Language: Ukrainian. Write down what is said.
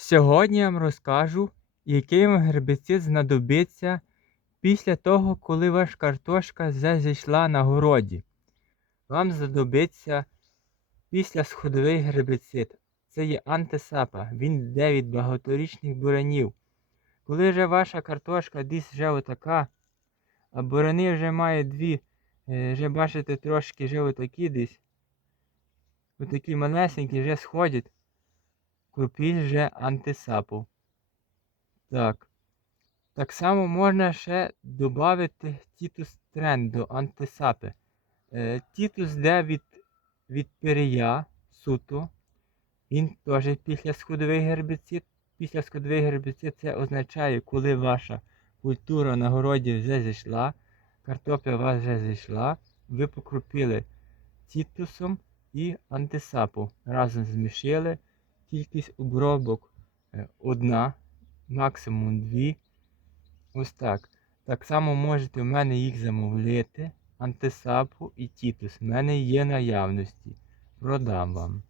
Сьогодні я вам розкажу, який вам гербіцид знадобиться після того, коли ваша картошка зійшла на городі. Вам знадобиться післясходовий гербіцид. Це є антисапа. Він йде від багаторічних буранів. Коли вже ваша картошка десь вже отака, а бурани вже мають дві, е, вже бачите, трошки вже отакі десь, отакі малесенькі вже сходять. Купіть вже антисапу. Так. Так само можна ще додати тітус тренд до антисапи. Е, тітус йде від, від перія суто. Він теж післясходовий гербіцид. Післясходовий гербіцид це означає, коли ваша культура на городі вже зійшла, картопля у вас вже зійшла, ви покропили тітусом і антисапу. Разом змішили. Кількість обробок е, одна, максимум дві. Ось так. Так само можете в мене їх замовляти. Антисапу і тітус. В мене є наявності. Продам вам.